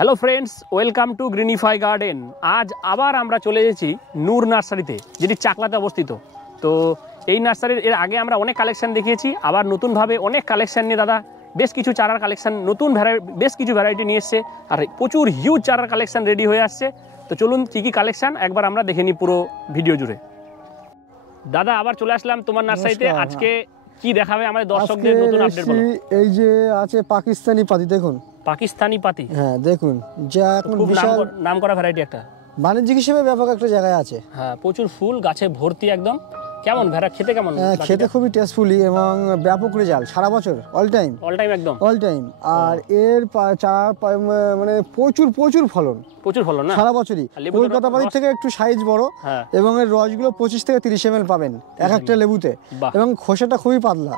Hello friends, welcome to গ্রিনিফাই garden. আজ আবার আমরা চলে এসেছি নূর নার্সারিতে, যেটি চাকলাতে অবস্থিত। তো এই নার্সারির এর আগে আমরা অনেক কালেকশন দেখিয়েছি, আবার নতুনভাবে অনেক কালেকশন নিয়ে দাদা বেশ কিছু চারার কালেকশন, নতুন বেশ কিছু ভ্যারাইটি নিয়ে এসছে, আর প্রচুর হিউজ চারার কালেকশন রেডি হয়ে আসছে। তো চলুন কী কী কালেকশন একবার আমরা দেখে নিই পুরো ভিডিও জুড়ে। দাদা আবার চলে আসলাম তোমার নার্সারিতে। আজকে কি দেখাবে আমাদের দর্শকদের? নতুন আপডেট বলো। এই যে আছে পাকিস্তানি পাতি, দেখুন পাকিস্তানি পাতি। হ্যাঁ দেখুন, যা এখন বিশাল নাম করা ভ্যারাইটি, একটা বাণিজ্যিক হিসেবে ব্যাপক একটা জায়গায় আছে। হ্যাঁ, প্রচুর ফুল গাছে ভর্তি একদম। কেমন খেতে কেমন? খেতে খুবই টেস্টফুলি এবং ব্যাপক রেজাল্ট সারা বছর, অল টাইম একদম অল টাইম। আর এর চারা মানে প্রচুর ফলন না সারা বছরই। কলকাতা পাতি থেকে একটু সাইজ বড় এবং এর রসগুলো 25 থেকে 30 ml পাবেন এক একটা লেবুতে, এবং খোসাটা খুবই পাতলা।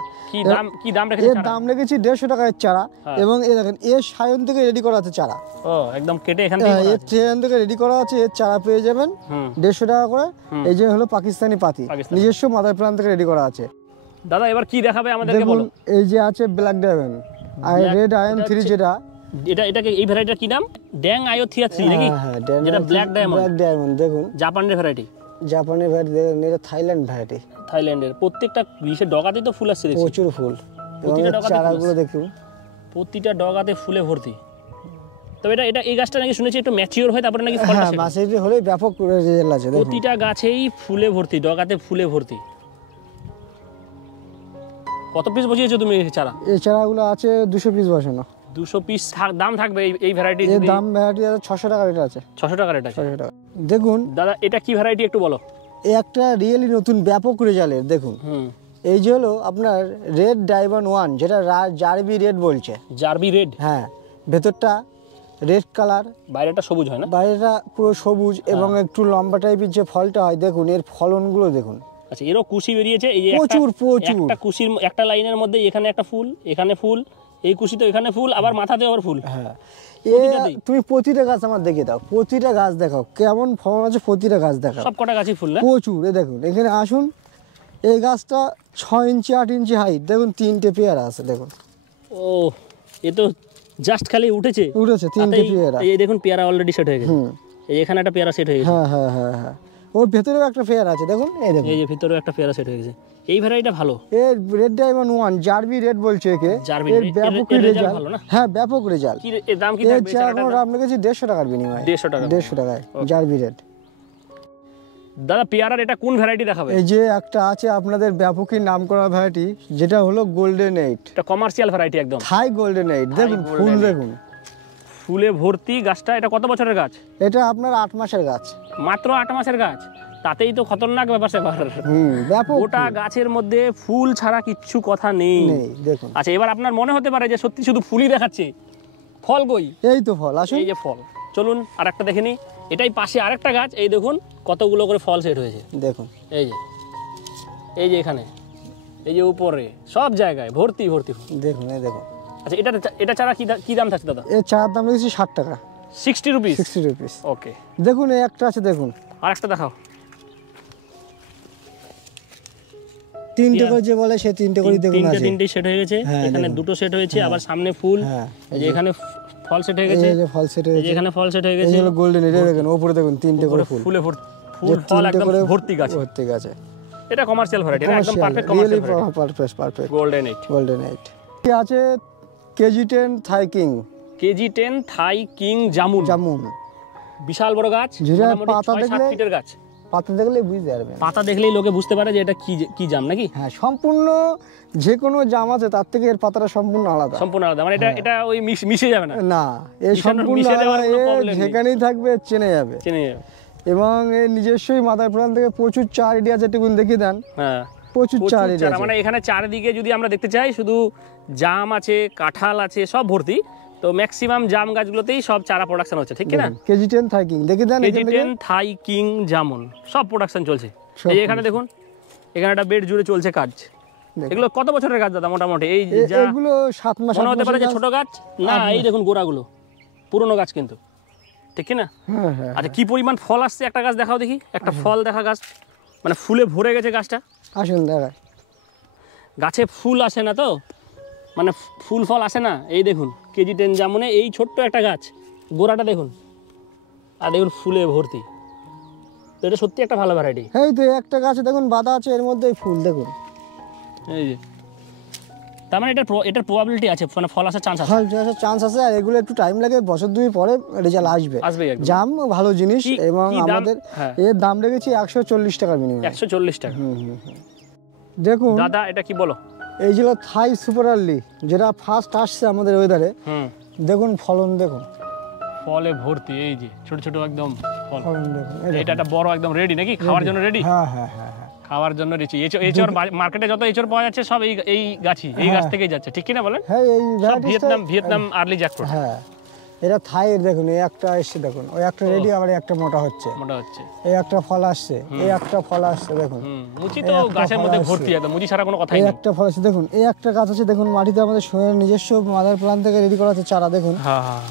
কি দাম রেখেছি? এর দাম রেখেছি 150 টাকার চারা। এবং এই দেখেন এর সায়ন থেকে রেডি করা আছে চারা। একদম কেটে এখান থেকে রেডি করা আছে। এর চারা পেয়ে যাবেন 150 টাকা করে। এই যে হলো পাকিস্তানি পাতি, নিজস্ব মাদার প্ল্যান্ট থেকে রেডি করা আছে। দাদা এবার কি দেখাবে আমাদেরকে বলো। এই যে আছে ব্ল্যাক ডায়মন্ড আর রেড আয়ন 3, যেটা এটাকে এই ভ্যারাইটির কি নাম? ড্যাং আয়ো 3 নাকি? হ্যাঁ, যেটা ব্ল্যাক ডায়মন্ড দেখুন, জাপানের ভ্যারাইটি। জাপানের ভ্যারাইটি দেখুন, এটা থাইল্যান্ড ভ্যারাইটি। থাইল্যান্ডের প্রত্যেকটা গ্রীষ্মের ডগাতেই তো ফুল আসছে, প্রচুর ফুল। চারাগুলো দেখুন, প্রতিটা ডগাতে ফুলে ভর্তি। তবে এটা এই গাছটা নাকি শুনেছি একটু ম্যাচিওর হয় তারপরে নাকি ফলটা আসে। মাসেরি হলে ব্যাপক রেজাল্ট আছে। প্রতিটা গাছেই ফুলে ভর্তি, ডগাতে ফুলে ভর্তি। কত পিস বসিয়েছো তুমি এই চারা? এই চারাগুলো আছে 200 পিস বসানো। 200 পিস দাম থাকবে এই ভ্যারাইটি? এর দাম ভ্যারাইটি আছে 600 টাকা রেট আছে। 600 টাকা রেট আছে। 600 টাকা। দেখুন দাদা এটা কি ভ্যারাইটি একটু বলো। এই একটা রিয়েলি নতুন ব্যাপক রেজাল্টের দেখুন। এই যে হলো আপনার রেড ডায়মন্ড 1, যেটা জারবি রেড বলছে। জারবি রেড? হ্যাঁ, ভেতরটা রেড কালার, বাইরেটা সবুজ হয় না? বাইরেটা পুরো সবুজ এবং একটু লম্বা টাইপের যে ফলটা হয় দেখুন, এর ফলনগুলো দেখুন। আচ্ছা, এরও কুশি বেরিয়েছে। এই যে প্রচুর একটা কুশির একটা লাইনের মধ্যে এখানে একটা ফুল, এখানে ফুল, এই কুশিতে এখানে ফুল, আবার মাথাতে আবার ফুল। হ্যাঁ, তুমি প্রতিটা গাছ আমার দেখিয়ে দাও, প্রতিটা গাছ দেখাও কেমন ফলন আছে, প্রতিটা গাছ দেখাও। সব কটা গাছই ফুল না? প্রচুর। এই দেখুন, এখানে আসুন, এই গাছটা 6 ইঞ্চি 8 ইঞ্চি হাইট, দেখুন 3টে পেয়ারা আছে দেখুন। ও, এ তো জাস্ট খালি উঠেছে 3টে পেয়ারা। এই দেখুন পেয়ারা অলরেডি সেট হয়ে গেছে। এই এখানে একটা পেয়ারা সেট হয়ে গেছে। হ্যাঁ, ওর ভেতরেও একটা পেয়ারা আছে দেখুন। এই দেখুন, এই যে ভিতরেও একটা পেয়ারা সেট হয়ে গেছে। এই ভ্যারাইটিটা ভালো। এর রেড ডায়মন্ড 1, জারবি রেড বলছে একে। এর ব্যাপক রেজাল্ট ভালো না? হ্যাঁ, ব্যাপক রেজাল্ট। কি এর দাম কি থাকবে? এর দাম লেগেছে 150 টাকার বিনিময়ে। 150 টাকায় জারবি রেড। দাদা পেয়ারার এটা কোন ভ্যারাইটি দেখাবে? এই যে একটা আছে আপনাদের ব্যাপকই নাম করা ভ্যারাইটি, যেটা হলো গোল্ডেন 8। এটা কমার্শিয়াল ভ্যারাইটি একদম। থাই গোল্ডেন 8 দেখুন, ফুল দেখুন, ফুলে ভর্তি গাছটা। এটা কত বছরের গাছ? এটা আপনার 8 মাসের গাছ। মাত্র 8 মাসের গাছ, তাতেই তো খতরনাক ব্যাপার স্যাপার। ব্যাপক। গোটা গাছের মধ্যে ফুল ছাড়া কিচ্ছু কথা নেই দেখুন। আচ্ছা, এবার আপনার মনে হতে পারে যে সত্যি শুধু ফুলই দেখাচ্ছে, ফল কই? এই তো ফল, আসুন। এই যে ফল। চলুন আরেকটা দেখে নিই। এটাই পাশে আরেকটা গাছ, এই দেখুন কতগুলো করে ফল সেট হয়েছে দেখুন। এই যে এখানে, এই যে উপরে সব জায়গায় ভর্তি ভর্তি দেখুন। এই দেখুন। আচ্ছা, এটা চারা কি দাম থাকছে দাদা? এর চারার দাম রেখেছি 60 টাকা। 60 রুপিস? 60 রুপিস। ওকে, দেখুন এই একটা আছে দেখুন। আরেকটা দেখাও। 3টে করে যে বলে সে 3টে করে দেখুন আছে। 3টে সেট হয়ে গেছে। এখানে দুটো সেট হয়েছে, আবার সামনে ফুল। এই যে এখানে ফল সেট হয়ে গেছে। এই যে ফল সেট হয়ে গেছে। এই যে এখানে ফল সেট হয়ে গেছে। এই হলো গোল্ডেন। এটা দেখুন উপরে দেখুন 3টে করে ফুল। ফুল ফল একদম ভর্তি গাছ। এটা কমার্শিয়াল ভ্যারাইটি, একদম perfect commercial variety. Perfect golden 8। কি আছে? KG10 থাই কিং। KG10 থাই কিং জামুন। বিশাল বড় গাছ, পাতা দেখলে 7 ফিটের গাছ। পাতা দেখলেই বুঝতে পারবেন। পাতা দেখলেই লোকে বুঝতে পারে যে এটা কি জাম নাকি? হ্যাঁ, সম্পূর্ণ যে কোনো জাম আছে তার থেকে এর পাতাটা সম্পূর্ণ আলাদা। মানে এটা ওই মিশে যাবে না। না, এই সম্পূর্ণ যেখানেই থাকবে চেনে যাবে। এবং এর নিজস্বই মাদার প্ল্যান্ট থেকে প্রচুর চার এরিয়া যেটুকুন দেখিয়ে দেন। হ্যাঁ, প্রচুর চার এরিয়া। মানে এখানে চারদিকে যদি আমরা দেখতে চাই, শুধু জাম আছে, কাঁঠাল আছে, সব ভর্তি। তো ম্যাক্সিমাম জাম গাছগুলোতেই সব চারা প্রোডাকশন হচ্ছে, ঠিক না? KG10 থাই কিং দেখে দেন। KG10 থাই কিং জামুন সব প্রোডাকশন চলছে। এই এখানে দেখুন, এখানে একটা বেড জুড়ে চলছে কাজ। এগুলো কত বছরের গাছ দাদা মোটামুটি? এই এগুলো 7 মাস। মনে হতে পারে যে ছোট গাছ, না এই দেখুন গোড়াগুলো পুরনো গাছ কিন্তু, ঠিক কি না? আচ্ছা, কি পরিমাণ ফল আসছে একটা গাছ দেখাও দেখি। একটা ফল দেখা গাছ, মানে ফুলে ভরে গেছে গাছটা। আসুন দেখায়। গাছে ফুল আসে না তো, মানে ফুল ফল আসে না। এই দেখুন KG10 জামুনে এই ছোট্ট একটা গাছ, গোড়াটা দেখুন, আর দেখুন ফুলে ভর্তি। তো এটা সত্যি একটা ভালো ভ্যারাইটি। এই তো একটা গাছে দেখুন বাঁধা আছে, এর মধ্যে ফুল দেখুন, এই যে তার মানে এটার প্রবাবিলিটি আছে, মানে ফল আসার চান্স আছে। ফল আসার চান্স আছে, আর এগুলো একটু টাইম লাগে, বছর 2 পরে রেজাল্ট আসবে। জাম ভালো জিনিস, এবং আমাদের এর দাম রেখেছি 140 টাকার মিনিমাম। 140 টাকা। দেখুন দাদা এটা কি বলো? এই ছিল থাই সুপার আর্লি, যেটা ফার্স্ট আসছে আমাদের ওয়েদারে। দেখুন ফলন দেখুন, ফলে ভর্তি, এই যে ছোট ছোট একদম ফলন দেখুন। এটা একটা বড় একদম রেডি নাকি খাওয়ার জন্য? রেডি, হ্যাঁ হ্যাঁ হ্যাঁ, খাওয়ার জন্য রেডি। এচোর মার্কেটে যত এচোর পাওয়া যাচ্ছে সব এই গাছই, এই গাছ থেকেই যাচ্ছে, ঠিক কি না বলেন? হ্যাঁ, এই ভিয়েতনাম আর্লি জ্যাকফ্রুট। হ্যাঁ, এটা থাইয়ের দেখুন, এই একটা এসছে দেখুন, ওই একটা রেডি, আবার একটা মোটা হচ্ছে। এই একটা ফল আসছে, এই একটা ফল আসছে দেখুন। মুচি তো গাছের মধ্যে ভর্তি, একদম মুচি ছাড়া কোনো কথাই নেই। এই একটা ফল আসছে দেখুন, এই একটা গাছ আছে দেখুন, মাটিতে আমাদের নিজস্ব মাদার প্ল্যান্ট থেকে রেডি করা আছে চারা দেখুন। হ্যাঁ হ্যাঁ,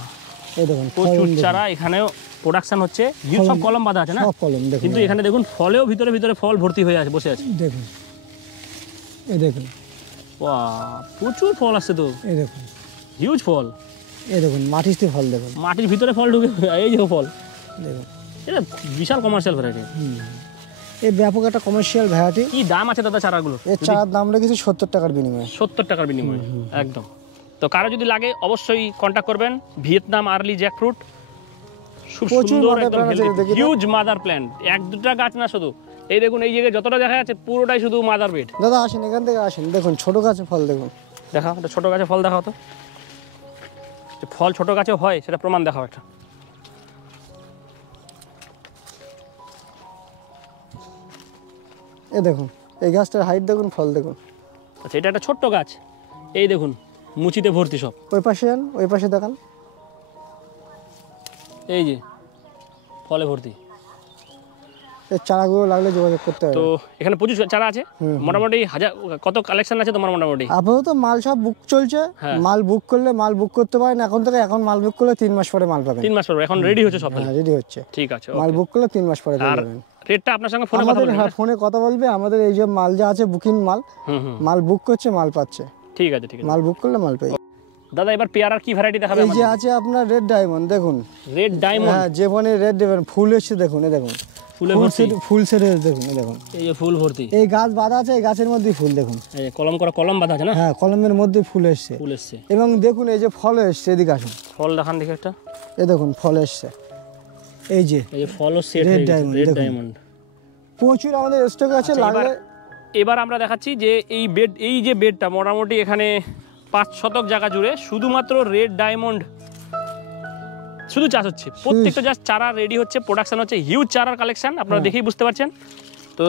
এই দেখুন প্রচুর চারা এখানেও প্রোডাকশন হচ্ছে। সব কলম বাঁধা আছে না? সব কলম দেখুন, কিন্তু এখানে দেখুন ফলেও ভিতরে ভিতরে ফল ভর্তি হয়ে আছে, বসে আছে দেখুন। এই দেখুন, বাহ, প্রচুর ফল আসছে তো। এই দেখুন হিউজ ফল। এই দেখুন মাটিতে ফল দেখুন, মাটির ভিতরে ফল ঢুকে, এই যে ফল দেখুন। এটা বিশাল কমার্শিয়াল ভ্যারাইটি। এই ব্যাপক একটা কমার্শিয়াল ভ্যারাইটি। কি দাম আছে দাদা চারাগুলো? এর চারার দাম রেখেছি 70 টাকার বিনিময়ে। 70 টাকার বিনিময়ে একদম। তো কারো যদি লাগে অবশ্যই কন্ট্যাক্ট করবেন। ভিয়েতনাম আর্লি জ্যাকফ্রুট, খুব সুন্দর একদম হিউজ মাদার প্ল্যান্ট, 1-2টা গাছ না শুধু। এই দেখুন এই জায়গায় যতটা দেখা যাচ্ছে পুরোটাই শুধু মাদার বেড। দাদা আসেন, এখান থেকে আসেন, দেখুন ছোট গাছে ফল দেখুন। দেখাও একটা ছোট গাছে ফল, দেখাও তো ফল ছোট গাছেও হয়, সেটা প্রমাণ দেখাও একটা। এই দেখুন এই গাছটার হাইট দেখুন, ফল দেখুন। আচ্ছা, এটা একটা ছোট্ট গাছ, এই দেখুন মুচিতে ভর্তি সব। ওই পাশে যান, ওই পাশে দেখান, এই যে ফলে ভর্তি। এই চারাগুলো লাগলে যোগাযোগ করতে হবে। তো এখানে প্রচুর চারা আছে, মোটামুটি কত কালেকশন আছে তোমার? মোটামুটি আপাতত মাল সব বুক চলছে। মাল বুক করলে মাল বুক করতে পারেন এখন থেকে। এখন মাল বুক করলে 3 মাস পরে মাল পাবেন। 3 মাস পরে এখন রেডি হচ্ছে সব? হ্যাঁ, রেডি হচ্ছে। ঠিক আছে, মাল বুক করলে 3 মাস পরে পেয়ে যাবেন। রেটটা আপনার সঙ্গে ফোনে কথা বলবে? হ্যাঁ, ফোনে কথা বলবে। আমাদের এই যে মাল যা আছে বুকিং মাল, মাল বুক করছে, মাল পাচ্ছে। ঠিক আছে, ঠিক আছে, মাল বুক করলে মাল পেয়ে। দাদা এবার পেয়ারার কি ভ্যারাইটি দেখাবে? এই যে আছে আপনার রেড ডায়মন্ড দেখুন। Red diamond? হ্যাঁ, যেখানে রেড ডায়মন্ড ফুল এসেছে দেখুন, এই দেখুন ফুল সেরে দেখুন, এই দেখুন এই যে ফুল ভর্তি। এই গাছ বাঁধা আছে, এই গাছের মধ্যে ফুল দেখুন, এই যে কলম বাঁধা আছে না? হ্যাঁ, কলমের মধ্যে ফুল এসেছে। এবং দেখুন এই যে ফল এসেছে, এদিকে আসুন, ফল দেখান দেখি একটা। এই দেখুন ফল এসেছে, এই যে ফলও সেট হয়ে গেছে, রেড ডায়মন্ড। প্রচুর আমাদের স্টক আছে, লাগলে। এবার আমরা দেখাচ্ছি যে এই যে বেডটা মোটামুটি এখানে 5 শতক জায়গা জুড়ে শুধুমাত্র রেড ডায়মন্ড শুধু চাষ হচ্ছে। প্রত্যেকটা জাস্ট চারা রেডি হচ্ছে, প্রোডাকশন হচ্ছে, হিউজ চারার কালেকশন, আপনারা দেখেই বুঝতে পারছেন। তো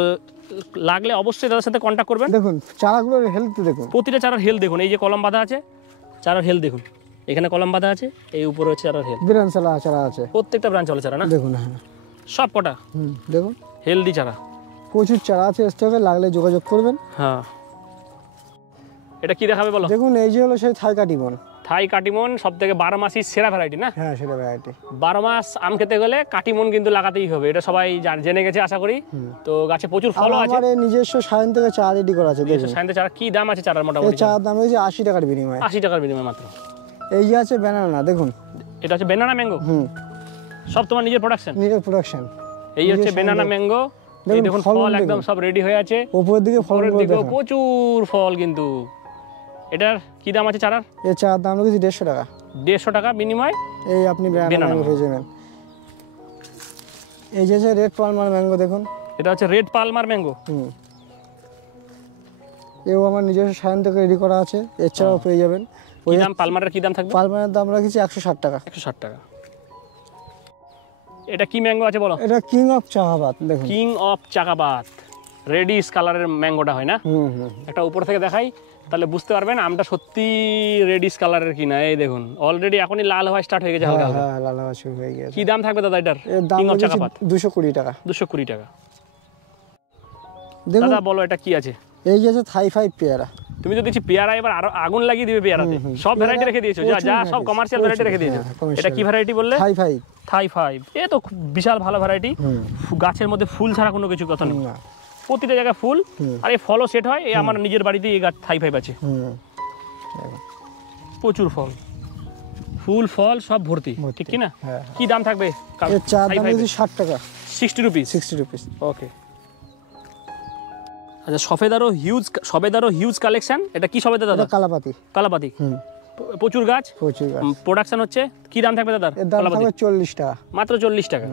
লাগলে অবশ্যই তাদের সাথে কন্ট্যাক্ট করবেন। দেখুন চারাগুলোর হেলথ দেখুন, প্রতিটা চারার হেলথ দেখুন। এই যে কলম বাঁধা আছে, চারার হেলথ দেখুন, এখানে কলম বাঁধা আছে, এই উপরে হচ্ছে চারার হেলথ। ব্রাঞ্চ চারা আছে, প্রত্যেকটা ব্রাঞ্চ হলো চারা না দেখুন। হ্যাঁ, সব কটা দেখুন হেলদি চারা, প্রচুর চারা আছে স্টকে, লাগলে যোগাযোগ করবেন। হ্যাঁ, এটা কি দেখাবে বলো? দেখুন এই যে হলো সেই থাই কাটিমন। থাই কাটিমন সব থেকে 12 মাসই সেরা ভ্যারাইটি না? হ্যাঁ, সেরা ভ্যারাইটি। 12 মাস আম খেতে গেলে কাটিমন কিন্তু লাগাতেই হবে, এটা সবাই জেনে গেছে আশা করি। তো গাছে প্রচুর ফলও আছে। আমার নিজস্ব সায়ন থেকে চারা রেডি করা আছে। দেখুন সায়ন থেকে চারা কি দাম আছে চারার? মোটামুটি চারার দাম হচ্ছে 80 টাকার বিনিময়ে। 80 টাকার বিনিময়ে মাত্র। এই যে আছে ব্যানানা দেখুন, এটা হচ্ছে ব্যানানা ম্যাঙ্গো। সব তোমার নিজের প্রোডাকশন? নিজের প্রোডাকশন। এই হচ্ছে ব্যানানা ম্যাঙ্গো। এই দেখুন ফল একদম সব রেডি হয়ে আছে, উপরের দিকে ফলের দিকে প্রচুর ফল। কিন্তু এটার কি দাম আছে চারার? এই চারার দাম হচ্ছে 150 টাকা। 150 টাকা বিনিময় এই আপনি ব্যানানা পেয়ে যাবেন। এই যে রেড পালমার ম্যাঙ্গো দেখুন, এটা হচ্ছে রেড পালমার ম্যাঙ্গো। এও আমার নিজস্ব সায়ন থেকে রেডি করা আছে, এছাড়াও পেয়ে যাবেন। ওই দাম পালমারের কি দাম থাকবে? পালমারের দাম রাখছি 160 টাকা। 160 টাকা। এটা কি ম্যাঙ্গো আছে বলো? এটা কিং অফ চাকাবাত দেখুন, কিং অফ চাকাবাত। রেডিশ কালারের ম্যাঙ্গোটা হয় না? একটা উপর থেকে দেখাই, তাহলে বুঝতে পারবেন আমটা সত্যি রেডিশ কালারের কিনা। এই দেখুন অলরেডি এখনই লাল হওয়া স্টার্ট হয়ে গেছে, হালকা হালকা। হ্যাঁ, লাল হওয়া শুরু হয়ে গেছে। কি দাম থাকবে দাদা এটার? কিং অফ চাকাবাত 220 টাকা। 220 টাকা। দাদা বলো এটা কি আছে? এই যে থাই 5 পেয়ারা। তুমি তো দেখছি পেয়ারা এবার আরো আগুন লাগিয়ে দিবে পেয়ারাতে। সব ভ্যারাইটি রেখে দিয়েছো, যা সব কমার্শিয়াল ভ্যারাইটি রেখে দিয়েছো। এটা কি ভ্যারাইটি বললে? থাই 5। এ তো বিশাল ভালো ভ্যারাইটি। গাছের মধ্যে ফুল ছাড়া কোনো কিছু কথা নেই, প্রতিটা জায়গায় ফুল। আর এই ফলও সেট হয়। এই আমার নিজের বাড়িতে এই গাছ থাই 5 আছে, প্রচুর ফল। ফুল ফল সব ভর্তি, ঠিক কি না? কি দাম থাকবে? এর চার দাম হচ্ছে 60 টাকা, 60 রুপিস। 60 রুপিস। ওকে। আচ্ছা, সবেদারও হিউজ কালেকশন। এটা কি সবেদা দাদা? কালাপাতি। কালাপাতি, প্রচুর গাছ, প্রোডাকশন হচ্ছে। কি দাম থাকবে দাদা? এর দাম থাকবে 40 টাকা, মাত্র 40 টাকা।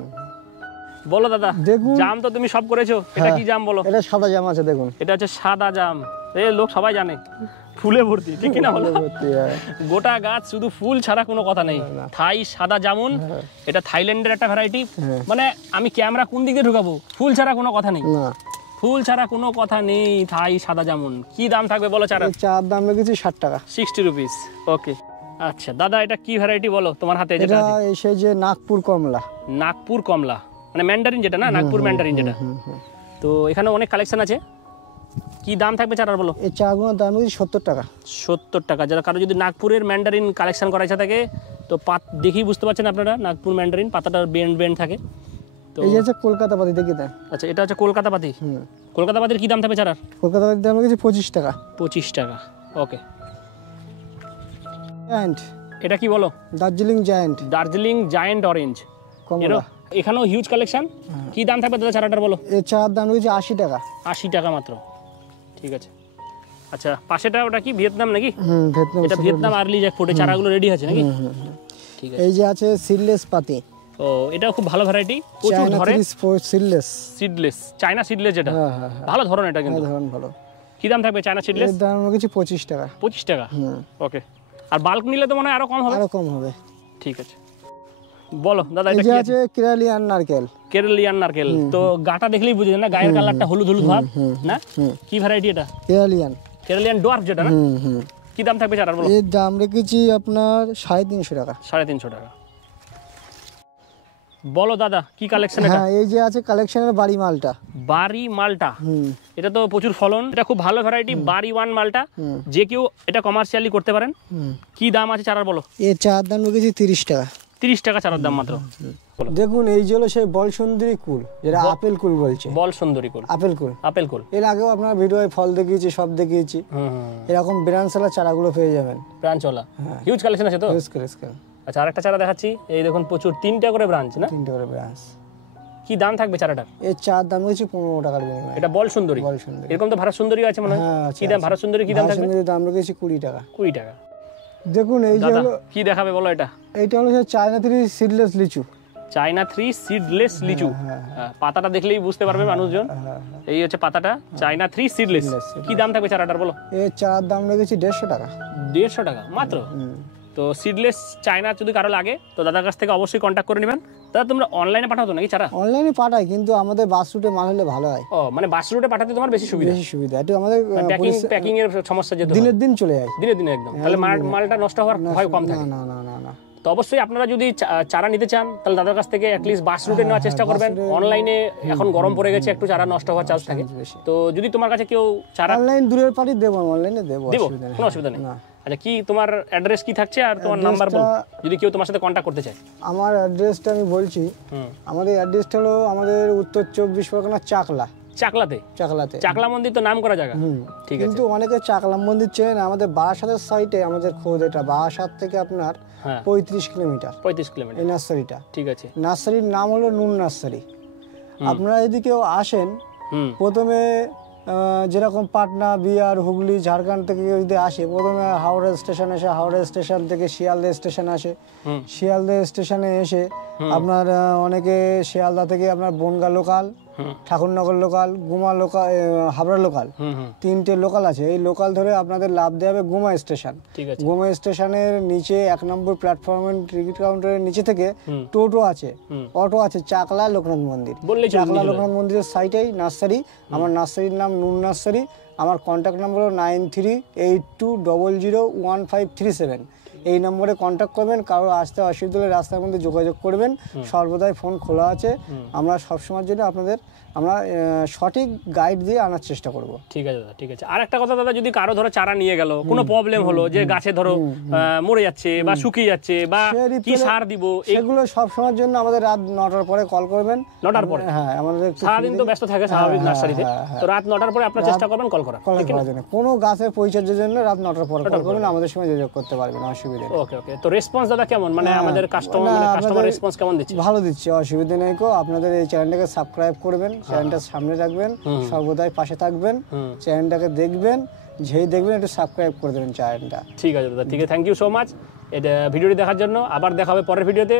বলো দাদা, জাম তো তুমি সব করেছো, এটা কি জাম বলো? এটা সাদা জাম আছে, দেখুন এটা হচ্ছে সাদা জাম। এই লোক সবাই জানে, ফুলে ভর্তি, ঠিক কি না বলো? গোটা গাছ শুধু ফুল ছাড়া কোনো কথা নেই। থাই সাদা জামুন, এটা থাইল্যান্ডের একটা ভ্যারাইটি। মানে আমি ক্যামেরা কোন দিকে ঢুকাবো? ফুল ছাড়া কোনো কথা নেই, ফুল ছাড়া কোনো কথা নেই। থাই সাদা জামুন। কি দাম থাকবে বলো? চার দাম লেগেছে 60 টাকা, 60 রুপিস। ওকে। আচ্ছা দাদা, এটা কি ভ্যারাইটি বলো তোমার হাতে? এটা সেই যে নাগপুর কমলা। নাগপুর কমলা মানে ম্যান্ডারিন যেটা না, নাগপুর ম্যান্ডারিন যেটা। তো এখানে অনেক কালেকশন আছে। কি দাম থাকবে চারার বলো? এই চাগুলোর দাম হচ্ছে 70 টাকা। 70 টাকা। যারা কারো যদি নাগপুরের ম্যান্ডারিন কালেকশন করা ইচ্ছা থাকে, তো দেখেই বুঝতে পারছেন আপনারা, নাগপুর ম্যান্ডারিন পাতাটার বেন্ড থাকে। তো এই যে আছে কলকাতা পাতি, দেখি দেন। আচ্ছা, এটা হচ্ছে কলকাতা পাতি। কলকাতা পাতির কি দাম থাকবে চারার? কলকাতা পাতির দাম হচ্ছে 25 টাকা। 25 টাকা। ওকে। জায়ান্ট, এটা কি বলো? Darjeeling giant. Darjeeling giant orange কমলা। এখানেও হিউজ কালেকশন। কি দাম থাকবে দাদা চারাটার বলো? এর চার দাম হচ্ছে 80 টাকা। 80 টাকা মাত্র, ঠিক আছে। আচ্ছা, পাশেটা ওটা কি ভিয়েতনাম নাকি? ভিয়েতনাম। এটা ভিয়েতনাম আর্লি জ্যাকফ্রুট। চারাগুলো রেডি আছে নাকি? ঠিক আছে। এই যে আছে সিডলেস পাতি। ও, এটাও খুব ভালো ভ্যারাইটি, প্রচুর ধরে। সিডলেস চায়না সিডলেস, যেটা ভালো ধরন। এটা কিন্তু ধরন ভালো। কি দাম থাকবে চায়না সিডলেস? এর দাম হচ্ছে 25 টাকা। 25 টাকা। ওকে। আর বাল্ক নিলে তো মনে হয় আরো কম হবে? আরো কম হবে। ঠিক আছে, বলো দাদা। এটা কি আছে? কেরালিয়ান নারকেল। কেরালিয়ান নারকেল। তো গাটা দেখলেই বুঝে না, গায়ের কালারটা হলুদ হলুদ ভাব না? কি ভ্যারাইটি এটা? কেরালিয়ান ডোয়ার্ফ যেটা না? কি দাম থাকবে চারার বলো? এর দাম রেখেছি আপনার 350 টাকা। 350 টাকা। বলো দাদা, কি কালেকশন এটা? হ্যাঁ, এই যে আছে কালেকশনের বাড়ি মালটা। বাড়ি মালটা, এটা তো প্রচুর ফলন। এটা খুব ভালো ভ্যারাইটি, বাড়ি ওয়ান মালটা। যে কেউ এটা কমার্শিয়ালি করতে পারেন। কি দাম আছে চারার বলো? এর চার দাম রেখেছি 30 টাকা। 30 টাকা চারার দাম মাত্র। দেখুন, এই যে হলো সেই বল সুন্দরী কুল, যেটা আপেল কুল বলছে। বল সুন্দরী কুল, আপেল কুল, আপেল কুল। এর আগেও আপনার ভিডিওয় ফল দেখিয়েছি, সব দেখিয়েছি। এরকম ব্রাঞ্চওয়ালা চারাগুলো পেয়ে যাবেন। ব্রাঞ্চওয়ালা হিউজ কালেকশন আছে তো? আচ্ছা, আরেকটা চারা দেখাচ্ছি। এই দেখুন, প্রচুর, 3টা করে ব্রাঞ্চ না? 3টা করে ব্রাঞ্চ। কি দাম থাকবে চারাটা? এর চার দাম হচ্ছে 15 টাকার বিনিময়ে। এটা বল সুন্দরী। এরকম তো ভারত সুন্দরী আছে মনে হয়। কি দাম ভারত সুন্দরী? কি দাম থাকবে? দাম রেখেছি 20 টাকা। 20 টাকা। দেখুন, এই যে হলো, কি দেখাবে বলো? এইটা হলো চায়না 3 সিডলেস লিচু। চায়না 3 সিডলেস লিচু। পাতাটা দেখলেই বুঝতে পারবে মানুষজন। এই হচ্ছে পাতাটা, চায়না 3 সিডলেস। কি দাম থাকবে চারাটার বলো? এর চার দাম রেখেছি 150 টাকা। 150 টাকা মাত্র। তো সিডলেস চায়না যদি কারো লাগে, তো দাদার কাছ থেকে অবশ্যই কন্ট্যাক্ট করে নেবেন। দাদা, তোমরা অনলাইনে পাঠাও তো নাকি চারা? অনলাইনে পাঠাই, কিন্তু আমাদের বাস রুটে মাল হলে ভালো হয়। ও, মানে বাস রুটে পাঠাতে তোমার বেশি সুবিধা? একটু আমাদের প্যাকিং এর সমস্যা, যেতে দিনের দিন চলে যায়। দিনে একদম। তাহলে মালটা নষ্ট হওয়ার ভয় কম থাকে। না। তো অবশ্যই আপনারা যদি চারা নিতে চান, তাহলে দাদার কাছ থেকে অ্যাটলিস্ট বাস রুটে নেওয়ার চেষ্টা করবেন। অনলাইনে এখন গরম পড়ে গেছে, একটু চারা নষ্ট হওয়ার চান্স থাকে। তো যদি তোমার কাছে কেউ চারা অনলাইন দূরের পার্টি দেবো, অনলাইনে দেবো, কোনো অসুবিধা নেই। আচ্ছা, কি তোমার অ্যাড্রেস কি থাকছে আর তোমার নাম্বার বল, যদি কেউ তোমার সাথে কন্ট্যাক্ট করতে চায়? আমার অ্যাড্রেসটা আমি বলছি। আমাদের অ্যাড্রেসটা হলো আমাদের উত্তর 24 পরগনা চাকলাতে। চাকলা মন্দির তো নাম করা জায়গা, ঠিক আছে। কিন্তু অনেকে চাকলা মন্দির চেনে। আমাদের বারাসাতের সাইটে আমাদের খোদ, এটা বারাসাত থেকে আপনার 35 কিলোমিটার। এই নার্সারিটা, ঠিক আছে। নার্সারির নাম হলো নূর নার্সারি। আপনারা যদি কেউ আসেন, প্রথমে যেরকম পাটনা, বিহার, হুগলি, ঝাড়খণ্ড থেকে যদি আসে, প্রথমে হাওড়া স্টেশন এসে, হাওড়া স্টেশন থেকে শিয়ালদা স্টেশন আসে। শিয়ালদা স্টেশনে এসে আপনার অনেকে শিয়ালদা থেকে আপনার Bongaon local, Thakurnagar local, Guma local, Habra local, 3টে লোকাল আছে। এই লোকাল ধরে আপনাদের লাভ দেওয়া হবে গুমা স্টেশন। গুমা স্টেশনের নিচে 1 নম্বর প্ল্যাটফর্মের টিকিট কাউন্টারের নিচে থেকে টোটো আছে, অটো আছে, চাকলা লোকনাথ মন্দির। চাকলা লোকনাথ মন্দিরের সাইটেই নার্সারি। আমার নার্সারির নাম নূর নার্সারি। আমার কন্ট্যাক্ট নাম্বার হলো 9382001537। এই নম্বরে কন্ট্যাক্ট করবেন। কারো আসতে অসুবিধা হলে রাস্তার মধ্যে যোগাযোগ করবেন। সর্বদাই ফোন খোলা আছে। আমরা সবসময়ের জন্য আপনাদের সঠিক গাইড দিয়ে আনার চেষ্টা করব। ঠিক আছে দাদা, ঠিক আছে। আর একটা কথা দাদা, যদি কারো ধরো চারা নিয়ে গেল, কোনো প্রবলেম হলো, যে গাছে ধরো মরে যাচ্ছে বা শুকিয়ে যাচ্ছে, বা কি সার দিব, এগুলো সব সময়ের জন্য আমাদের রাত 9টার পরে কল করবেন। 9টার পরে? হ্যাঁ, আমাদের সারাদিন তো ব্যস্ত থাকে স্বাভাবিক নার্সারিতে। তো রাত 9টার পরে আপনারা চেষ্টা করবেন কল করার জন্য। কোনো গাছের পরিচর্যার জন্য রাত 9টার পরে কল করবেন, আমাদের সঙ্গে যোগাযোগ করতে পারবেন, অসুবিধা অসুবিধা নেই। ওকে ওকে, তো রেসপন্স দাদা কেমন, মানে আমাদের কাস্টমার রেসপন্স কেমন দিচ্ছে? ভালো দিচ্ছে, অসুবিধা নেই কো। আপনাদের এই চ্যানেলটাকে সাবস্ক্রাইব করবেন, চ্যানেলটা সামনে রাখবেন, সর্বদাই পাশে থাকবেন, চ্যানেলটাকে দেখবেন, যেই দেখবেন একটু সাবস্ক্রাইব করে দেবেন চ্যানেলটা। ঠিক আছে দাদা, ঠিক আছে, থ্যাংক ইউ সো মাচ এটা ভিডিওটি দেখার জন্য। আবার দেখা হবে পরের ভিডিওতে।